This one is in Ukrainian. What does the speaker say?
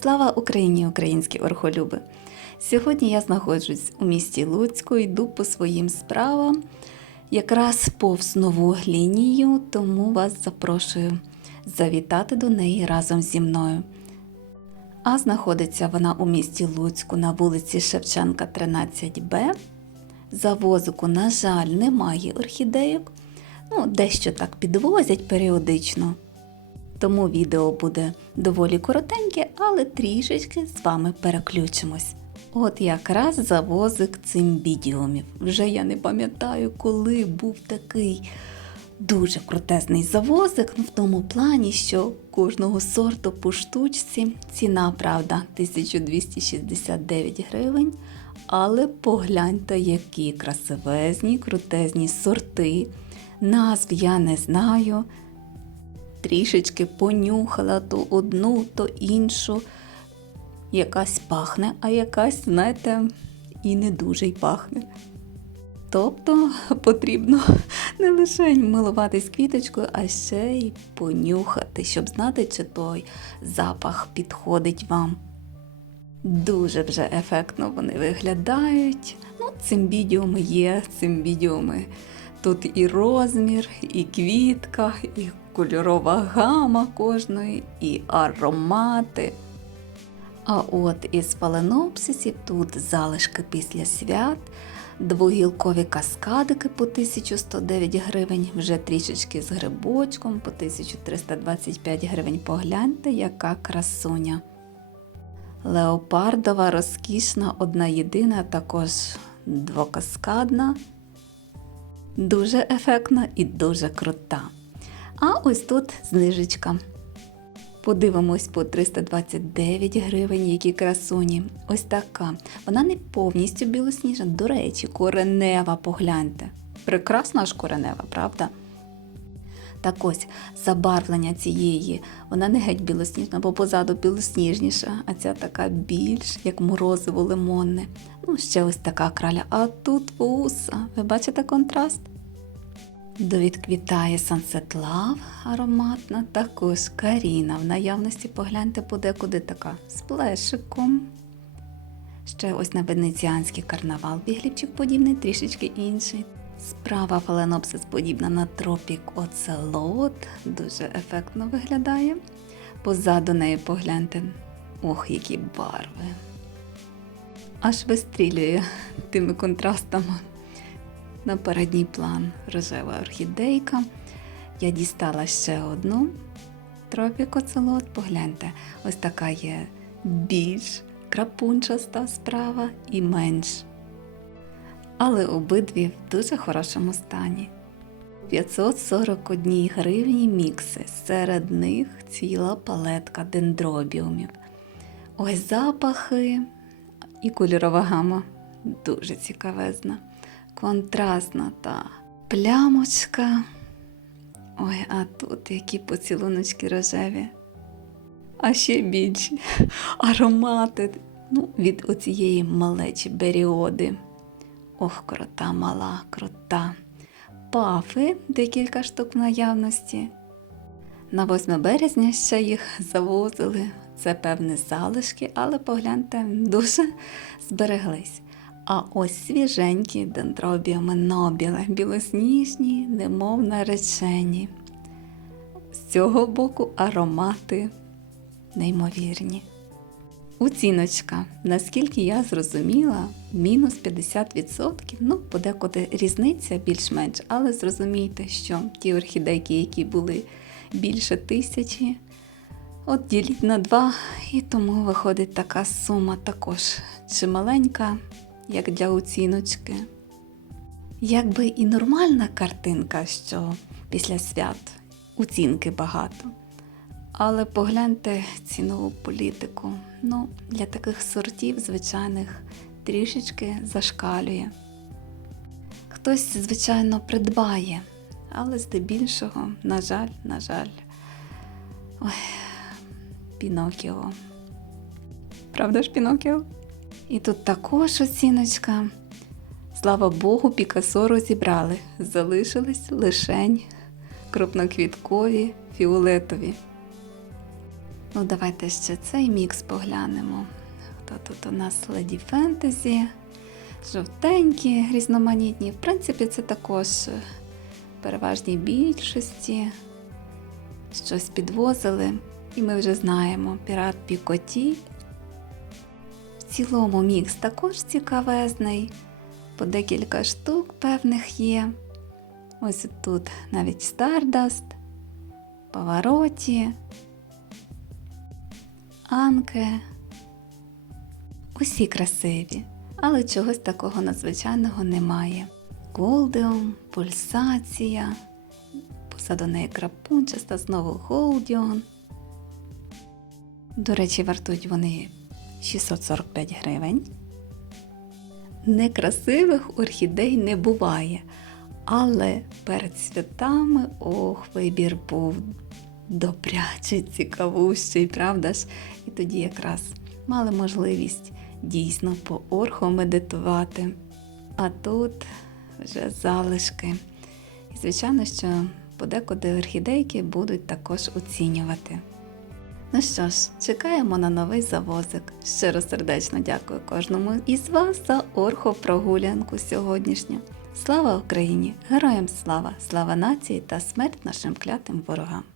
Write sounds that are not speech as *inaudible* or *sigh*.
Слава Україні, українські орхолюби! Сьогодні я знаходжусь у місті Луцьку, йду по своїм справам, якраз повз нову лінію, тому вас запрошую завітати до неї разом зі мною. А знаходиться вона у місті Луцьку на вулиці Шевченка, 13Б. Завозику, на жаль, немає орхідейок. Ну, дещо так підвозять періодично. Тому відео буде доволі коротеньке, але трішечки з вами переключимось. От якраз завозик цимбідіумів. Вже я не пам'ятаю, коли був такий дуже крутезний завозик, ну, в тому плані, що кожного сорту по штучці ціна, правда, 1269 гривень. Але погляньте, які красивезні, крутезні сорти. Назв я не знаю. Трішечки понюхала то одну, то іншу. Якась пахне, а якась, знаєте, і не дуже й пахне. Тобто потрібно *laughs* не лише милуватись квіточкою, а ще й понюхати, щоб знати, чи той запах підходить вам. Дуже вже ефектно вони виглядають. Ну, цимбідіуми є, цимбідіуми. Тут і розмір, і квітка, і кольорова гама кожної, і аромати. А от із фаленопсисів тут залишки після свят, двогілкові каскадики по 1109 гривень, вже трішечки з грибочком по 1325 гривень. Погляньте, яка красуня. Леопардова, розкішна, одна єдина, також двокаскадна, дуже ефектна і дуже крута. А ось тут знижечка. Подивимось по 329 гривень, які красуні. Ось така. Вона не повністю білосніжна. До речі, коренева, погляньте. Прекрасна ж коренева, правда? Так ось забарвлення цієї, вона не геть білосніжна, бо позаду білосніжніша, а ця така більш, як морозиво лимонне. Ну, ще ось така краля. А тут вуса. Ви бачите контраст? Довідквітає Sunset Love ароматна, також Каріна. В наявності погляньте подекуди така з плешиком. Ще ось на венеціанський карнавал бігліпчик подібний, трішечки інший. Справа фаленопсис подібна на тропік оцелот, дуже ефектно виглядає. Позаду неї погляньте. Ох, які барви. Аж вистрілює тими контрастами на передній план рожева орхідейка. Я дістала ще одну тропік оцелот. Погляньте, ось така є більш крапунчаста справа і менш. Але обидві в дуже хорошому стані. 541 гривні мікси, серед них ціла палетка дендробіумів. Ось запахи і кольорова гама дуже цікавезна контрастна та плямочка. Ой, а тут які поцілуночки рожеві. А ще більші *laughs* аромати ну, від оцієї малечі беріоди. Ох, крута, мала, крута. Пафи декілька штук в наявності. На 8 березня ще їх завозили. Це певні залишки, але погляньте, дуже збереглись. А ось свіженькі дендробіуми нобіле, білосніжні, немов наречені. З цього боку аромати неймовірні. Оціночка, наскільки я зрозуміла, мінус 50%, ну, подекуди різниця більш-менш, але зрозумійте, що ті орхідейки, які були більше тисячі, от діліть на два, і тому виходить така сума також чималенька як для оціночки. Якби і нормальна картинка, що після свят оцінки багато. Але погляньте цінову політику. Ну, для таких сортів, звичайних, трішечки зашкалює. Хтось, звичайно, придбає, але здебільшого, на жаль, на жаль, ой, Пінокіо. Правда ж, Пінокіо? І тут також оціночка. Слава Богу, Пікасо розібрали. Залишились лишень крупноквіткові фіолетові. Ну, давайте ще цей мікс поглянемо. Хто тут у нас Леді Фентезі, жовтенькі, різноманітні. В принципі, це також переважній більшості щось підвозили. І ми вже знаємо пірат Пікоті. В цілому мікс також цікавезний. По декілька штук певних є. Ось тут навіть Stardust, Повороті, Анке. Усі красиві, але чогось такого надзвичайного немає. Голдеон, пульсація, позаду неї крапунчаста, знову Голдіон. До речі, вартують вони 645 гривень. Некрасивих орхідей не буває, але перед святами ох, вибір був добрячий, цікавущий, правда ж? І тоді якраз мали можливість дійсно поорхомедитувати. А тут вже залишки. І, звичайно, що подекуди орхідейки будуть також оцінювати. Ну що ж, чекаємо на новий завозик. Щиро сердечно дякую кожному із вас за орхопрогулянку сьогоднішню. Слава Україні! Героям слава! Слава нації та смерть нашим клятим ворогам!